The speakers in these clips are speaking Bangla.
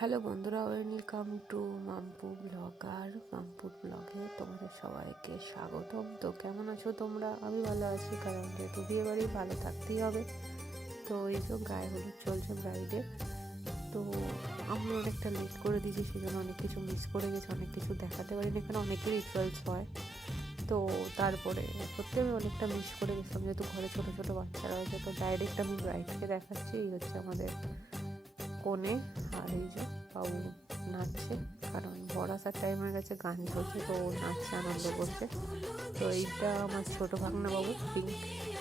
হ্যালো বন্ধুরা, ওয়েলকাম টু মাম্পু ব্লগ। আর মাম্পুর ব্লগে তোমাদের সবাইকে স্বাগতম। তো কেমন আছো তোমরা? আমি ভালো আছি, কারণ যেহেতু বিয়ে বাড়ি ভালো থাকতেই হবে। তো এই যে গায়ে হলুদ চলছে ব্রাইডের। তো আমি অনেকটা লেট করে দিয়েছি, সেই জন্য অনেক কিছু মিস করে গেছি, অনেক কিছু দেখাতে পারিনি। এখানে অনেকই রিচুয়ালস হয়, তো তারপরে সত্যি আমি অনেকটা মিস করে গেছিলাম, যেহেতু ঘরে ছোটো ছোটো বাচ্চারা হয়েছে। তো ডাইরেক্ট আমি ব্রাইডকে দেখাচ্ছি। এই হচ্ছে আমাদের কোণে, আর এই যে বাবু নাচছে, কারণ বর আসার টাইম হয়ে গেছে, গান চলছে, তো ও নাচছে, আনন্দ করছে। তো এইটা আমার ছোটো ভাগনা বাবু, পিঙ্ক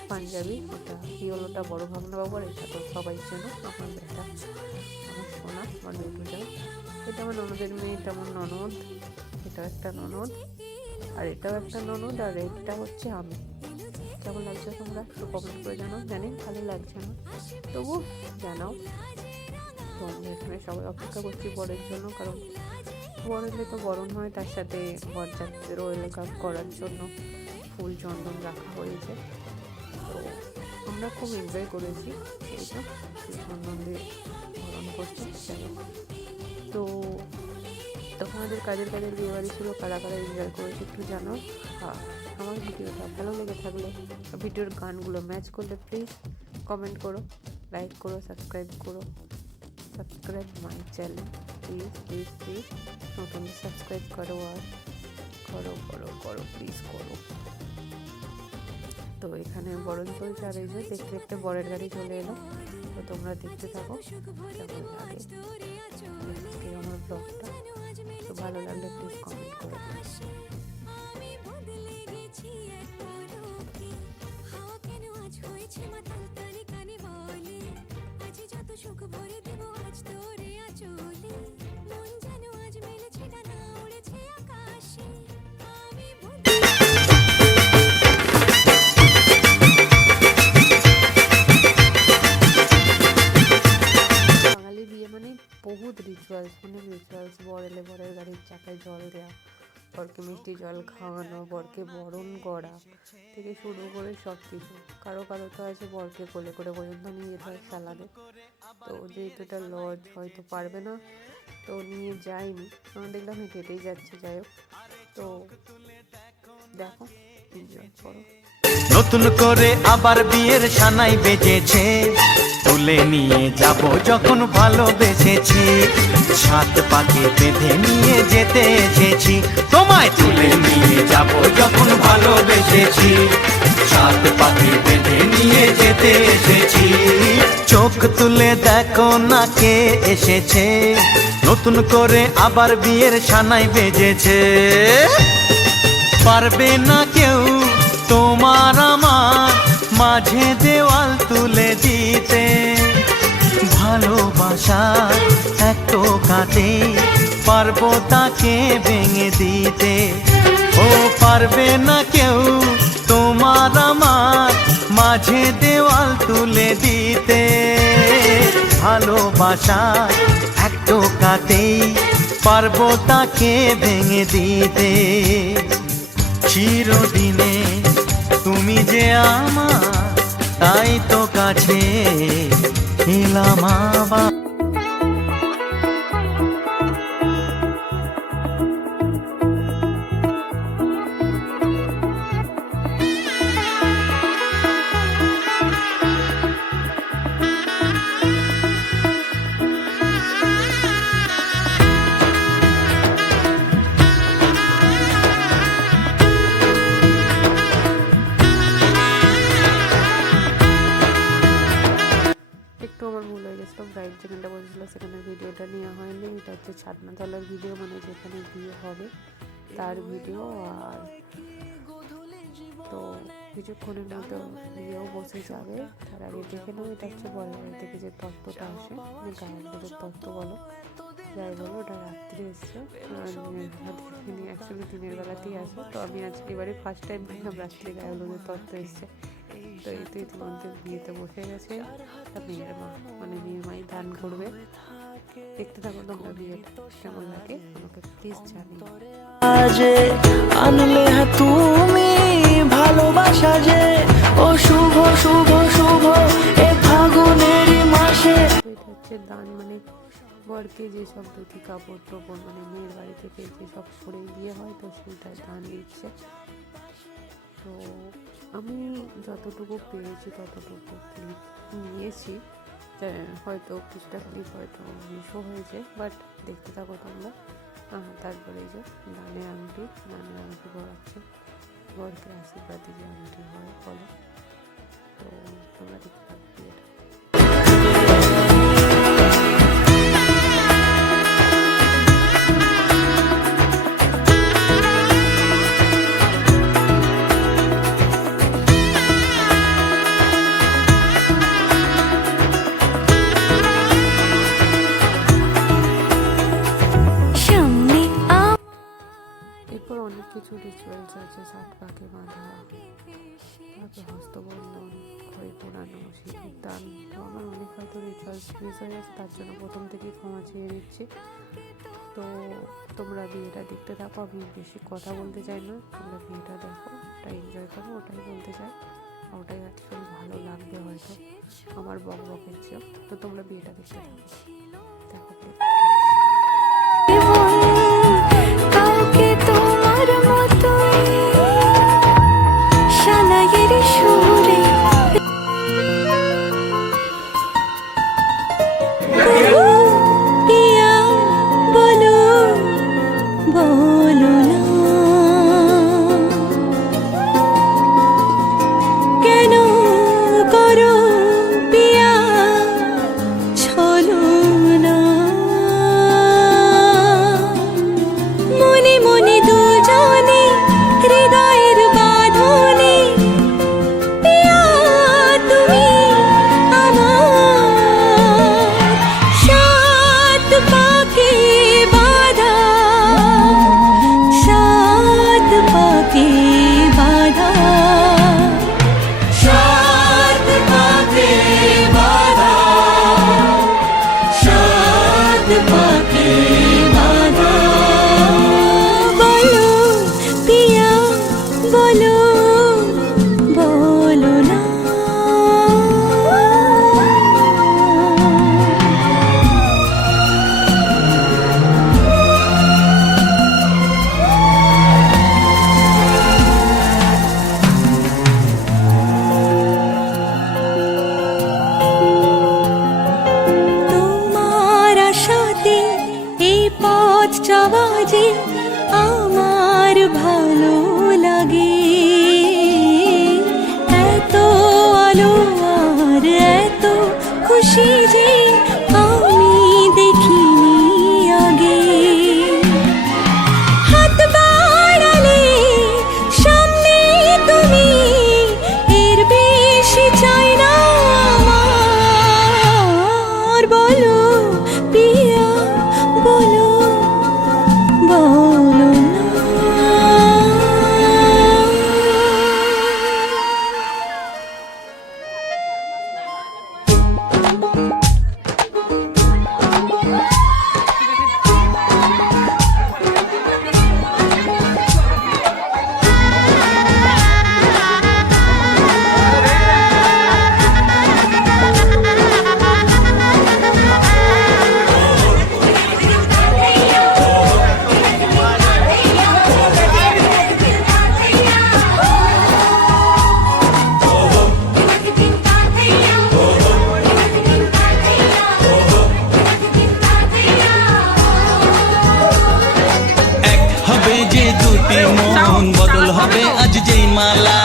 পাঞ্জাবি, ওটা ইয়েলোটা বড়ো ভাগনা বাবু, আর এটা তো সবাই চেনো, আমার বেটা, আমার সোনা, আমার বেটুটা। এটা আমার ননদের মেয়ে, এটা আমার ননদ, এটাও একটা ননদ, আর এটাও একটা ননদ, আর এটা হচ্ছে আমি। কেমন লাগছে তোমরা একটু কমেন্ট করে জানাও। জানি ভালো লাগছে না, তবু জানাও। তো আমরা এখানে সবাই অপেক্ষা করছি বরের জন্য, কারণ বর এলে তো বরণ হয়, তার সাথে বরযাত্রীদেরও ওয়েলকাম করার জন্য ফুল চন্দন রাখা হয়েছে। তো আমরা খুব এনজয় করেছি, এই তো চন্দন দিয়ে বরণ করছি। তো তোমাদের কাজের বিয়ে বাড়ি ছিল, কারা কারা এনজয় করেছে একটু জানো। আর আমার ভিডিওটা ভালো লেগে থাকলে, ভিডিওর গানগুলো ম্যাচ করলে প্লিজ কমেন্ট করো, লাইক করো, সাবস্ক্রাইব মাই চ্যানেল, প্লিজ নতুন সাবস্ক্রাইব করো, আর করো প্লিজ করো। তো এখানে বরণ চলছে, আর এই যে দেখতে দেখতে বরের গাড়ি চলে এলো। তো তোমরা দেখতে থাকো কেমন লাগে আমার ব্লগটা। তো ভালো লাগলে প্লিজ কমেন্ট করো। বহুত রিচুয়ালস, অনেক রিচুয়ালস। বর এলে বরের গাড়ির চাকায় জল দেওয়া, বরকে মিষ্টি জল খাওয়ানো, বরকে বরণ করা থেকে শুরু করে সব কিছু। কারো তো আছে বরকে কোলে করে পর্যন্ত নিয়ে যেতে হয় সালাদে। তো যেহেতু এটা লজ হয়তো পারবে না, তো নিয়ে যায়নি, আমরা দেখলাম হেঁটেই যাচ্ছে। যাই হোক, তো দেখো, এনজয় করো। নতুন করে আবার বিয়ের সানাই বেজেছে, তুলে নিয়ে যাব যখন ভালোবেসেছি, সাত পাকে বেঁধে নিয়ে যেতে এসেছি, তোমায় তুলে নিয়ে যাব যখন ভালোবেসেছি, সাত পাকে বেঁধে নিয়ে যেতে এসেছি। চোখ তুলে দেখো না কে এসেছে, নতুন করে আবার বিয়ের সানাই বেজেছে। পারবে না কেউ তোমার আমার মাঝে দেওয়াল তুলে দিতে, ভালোবাসা এক টোকাতে পারবো তাকে ভেঙে দিতে। ও পারবে না কেউ তোমার আমার মাঝে দেওয়াল তুলে দিতে, ভালোবাসা এক টোকাতেই পারবো তাকে ভেঙে দিতে। চিরদিনে তুমি যে আমার, তাই তো কাছে এলাম আবার। আমার ভুল হয়ে গেছিলো, ব্রাইড যেখানটা বসেছিল সেখানে ভিডিওটা নেওয়া হয়নি। এটা হচ্ছে ছাদনাতলার ভিডিও, মানে যেখানে বিয়ে হবে তার ভিডিও। আর তো কিছুক্ষণের মতো বিয়েও বসে যাবে, তার আগে দেখে নেবো এটা হচ্ছে বরের বাড়ি থেকে যে তত্ত্বটা আসে, গায়ের তত্ত্ব বলো, যাই বলো, ওটা রাত্রে এসছে, অ্যাকচুয়ালি দিনের বেলাতেই আসে। তো আমি আজকে এবারে ফার্স্ট টাইম দেখলাম রাত্রে গায়ে হলুদের তত্ত্ব এসছে। তো এই তো ইতিমধ্যে বিয়েতে বসে গেছে মেয়ের মা, মানে মেয়ের মাই দান করবে। দেখতে থাকো তোমরা বিয়েটা কেমন লাগে আমাকে প্লিজ জানিও। আনলে তুমি ভালোবাসা যে, ও শুভ শুভ শুভ এ ফাগুনের মাসে। এটা হচ্ছে দান, মানে বরকে যেসব ধুতি কাপড় টোপড় মানে মেয়ের বাড়ি থেকে যেসব পরে বিয়ে হয় তো সেইটাই দান দিচ্ছে। তো আমি যতটুকু পেরেছি ততটুকু ক্লিপ নিয়েছি, হয়তো কিছুটা ক্লিপ হয়তো মিসও হয়েছে, বাট দেখতে থাকো তোমরা। তারপরে এই যে দানের আংটি পরাচ্ছে বরকে, আশীর্বাদী যে আংটি হয় বলে। তো তোমরা দেখতে থাকো বিয়েটা। এরপর অনেক কিছু রিচুয়ালস আছে, 7 পাকে বাঁধা, তারপর হস্তবন্ধন, খড়ি পোড়ানো, সিঁদুর দান। তো আমার অনেক হয়তো রিচুয়ালস মিস হয়ে গেছে, তার জন্য প্রথম থেকেই ক্ষমা চেয়ে নিচ্ছি। তো তোমরা বিয়েটা দেখতে থাকো, আমি বেশি কথা বলতে চাই না, তোমরা বিয়েটা দেখো, ওটা এনজয় করো, ওটাই বলতে চাই, ওটাই অ্যাকচুয়ালি ভালো লাগবে হয়তো আমার বকের চেয়েও। তো তোমরা বিয়েটা দেখতে থাকো, দেখো please। কাউকে তোমার মতোই সানাইয়ের সুরে পিয়া বলো বলো না কেন করো পিয়া ছলো না মনে মনে দুজনে হৃদয়ের বাঁধনে পিয়া তুমি আমার সাত পাকে বাঁধা সাত পাকে বাঁধা সাত পাকে বাঁধা সাত পাকে বাঁধা বলো পিয়া বলো বলো না তোমার আশাতে এই পথ চলা যে আমার ভালো লাগে এত আলো আর এত খুশি যে আমি দেখিনি আগে হাত বাড়ালে সামনে তুমি এর বেশি চাই না আমার বলো পিয়া বলো বলো না এক হবে যে দুটি মন, বদল হবে আজ যেই মালা।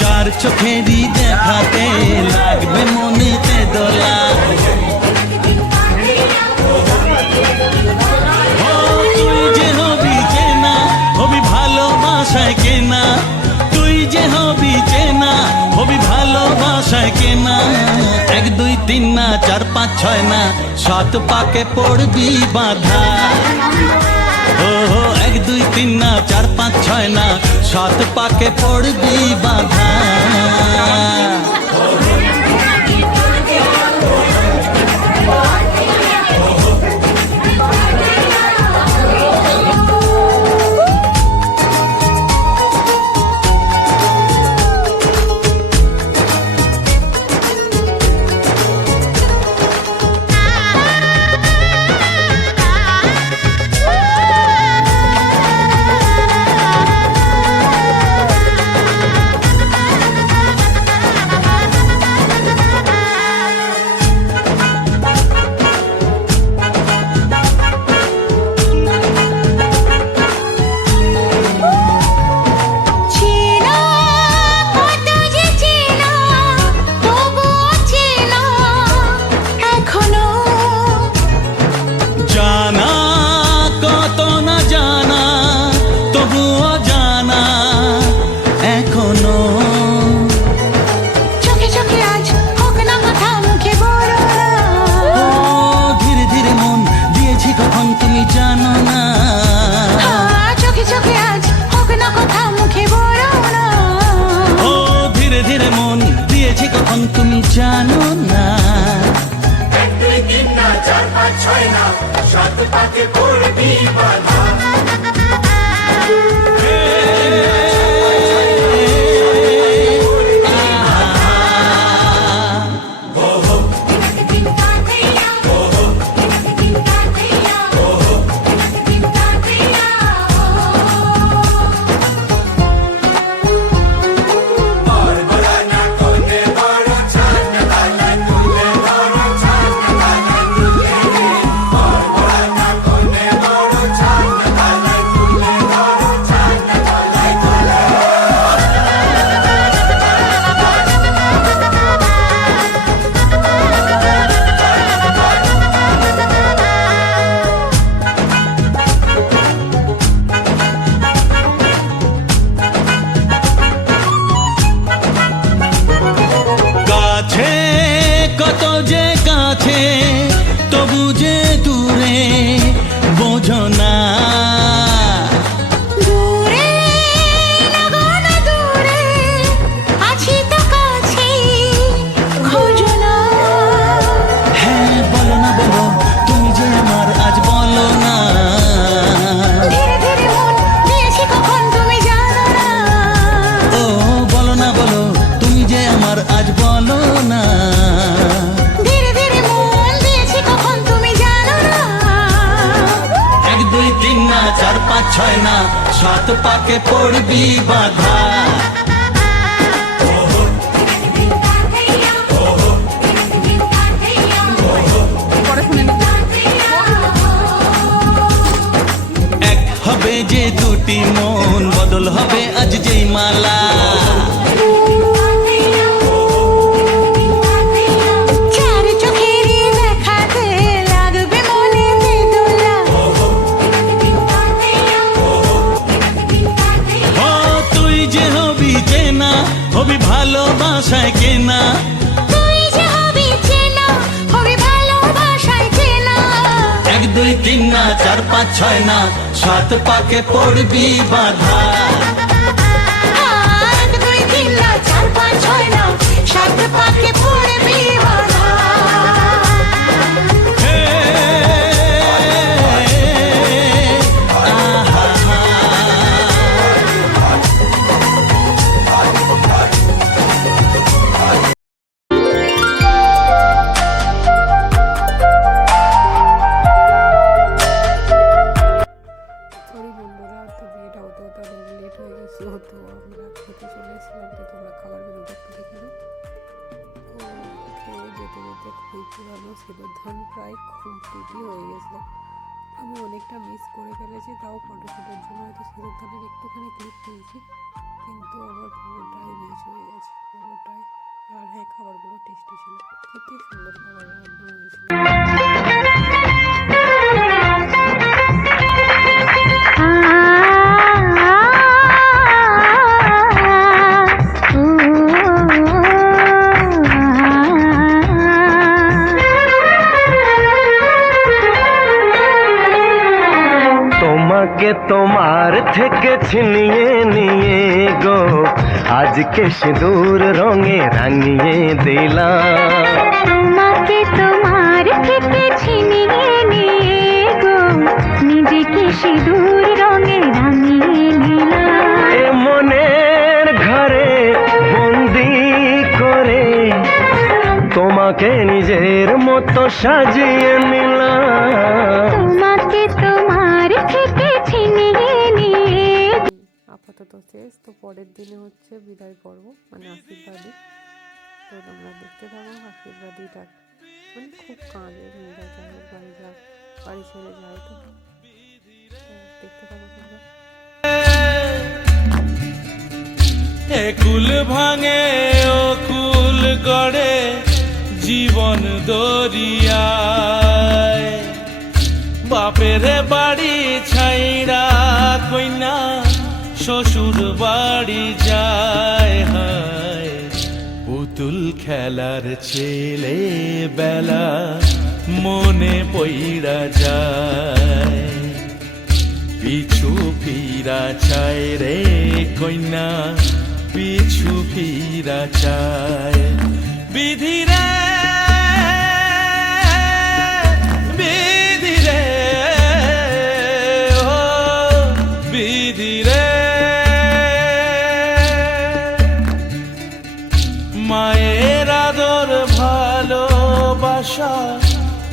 চার চোখেরই দেখাতে লাগবে মনেতে দোলা। ও, তুই যে হবি চেনা, হবি ভালোবাসায় কেনা, তুই যে হবি চেনা, হবি ভালোবাসায় কেনা। 1 2 3 না 4 5 6 না 7 পাকে পড়বি বাঁধা। ও 1 2 3 না 4 5 6 না 7 পাকে পড়বি বাঁধা। সাত পাকে পড়বি বাধা। কত যে কাছে তবু যে দূরে বোঝো না, দূরে লাগো না দূরে আছি তো কাছে খোঁজো না। হ্যাঁ বলো না বলো তুমি যে আমার আজ বলো না, ধীরে ধীরে মন দিয়েছি কখন তুমি জানো না। ও বলো না বলো তুমি যে আমার আজ বলো না, ধীরে ধীরে মন দিয়েছি কখন তুমি জানো না। 1 2 3 না 4 5 6 না 7 পাকে পড়বি বাধা। এক হবে যে দুটি মন বদল হবে আজ যেই মালা, চার চোখের দেখাতে লাগবে মনে বেদনা। ও তুই যে হবি চেনা হবি ভালোবাসায় কেনা, তুই যে হবি চেনা হবি ভালোবাসায় চেনা। 1 2 3 না 4 5 6 না 7 পাকে পড়বি বাধা। 1 2 3 না 4 5 6 না 7 পাকে পড়বি বাধা। হে, আহা, সরি বন্ধুরা, তো বিয়েটা হতে হতে অনেক লেট হয়ে গেছিলো, তো আমরা খেতে চলে এসেছিলাম। তো তোমরা খাবার মেনুটা একটু দেখে নাও। তো খেয়ে যেতে যেতে খুবই পুরানো সিঁদুর ধান প্রায় কমপ্লিটই হয়ে গেছিলো। আমি অনেকটা মিস করে ফেলেছি, তাও ফটোশ্যুটের জন্য হয়তো সিঁদুর ধানের একটুখানি ক্লিপ পেয়েছি, কিন্তু আমার পুরোটাই মিস হয়ে গেছে, পুরোটাই। আর হ্যাঁ, খাবারগুলো টেস্টি ছিল, সত্যি সুন্দর খাবার রান্না হয়েছিল। তোমাকে তোমার থেকে ছিনিয়ে নিয়ে গো আজকে সিঁদুর রঙে রাঙিয়ে দিলাম। তোমাকে তোমার থেকে ছিনিয়ে নিয়ে গো নিজেকে সিঁদুর রঙে রাঙিয়ে নিলাম। এ মনের ঘরে বন্দি করে তোমাকে নিজের মতো সাজিয়ে নিলাম। তোমাকে তোমার থেকে ছিনিয়ে নিয়ে আপাতত শেষ। তো পরের দিনে হচ্ছে বিদায় পর্ব, মানে আশীর্বাদী। তো তোমরা দেখতে থাকো আশীর্বাদীটা, মানে খুব কাঁদে মেয়েরা, যাই হোক বাড়ি ছেড়ে যায়। তো দেখতে থাকো তোমরা। কুল ভাঙে ও কুল গড়ে জীবন দরিয়ায়, বাপের বাড়ি ছাইড়া কইনা শ্বশুর বাড়ি যায়। হায় পুতুল খেলার ছেলে বেলা মনে পইড়া যায়, পিছু ফিরা চায় রে কইনা পিছু ফিরা চায়। বিধি রে বিধি রে ভালোবাসা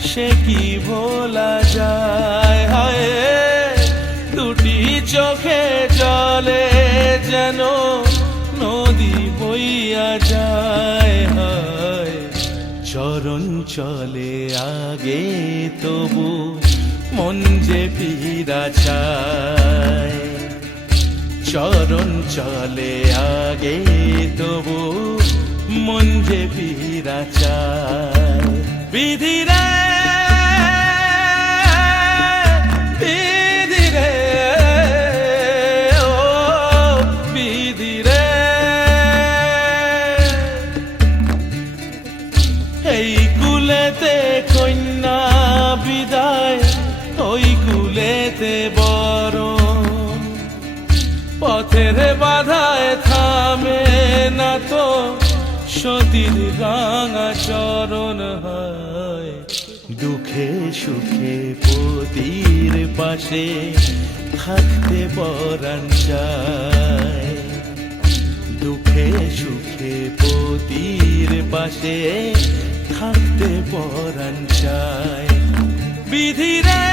সে কি ভোলা যায়, হায় দুটি চোখে জলে যেন নদী বইয়া যায়, হায় চরণ চলে আগে তবু মন যে ফিরা চায়, চরণ চলে আগে তবু মন যে ফিরা চায়। বিধি রে বিধি রে ও বিধি রে, এই কুলেতে কন্যা বিদায় ওই কুলেতে বরণ, পথের বাধায় থামে না তো সতীর রাঙা চরণ, হয় দুঃখে সুখে পতির পাশে থাকতে পরাণ চায়, দুঃখে সুখে পতির পাশে থাকতে পরাণ চায়। বিধি রে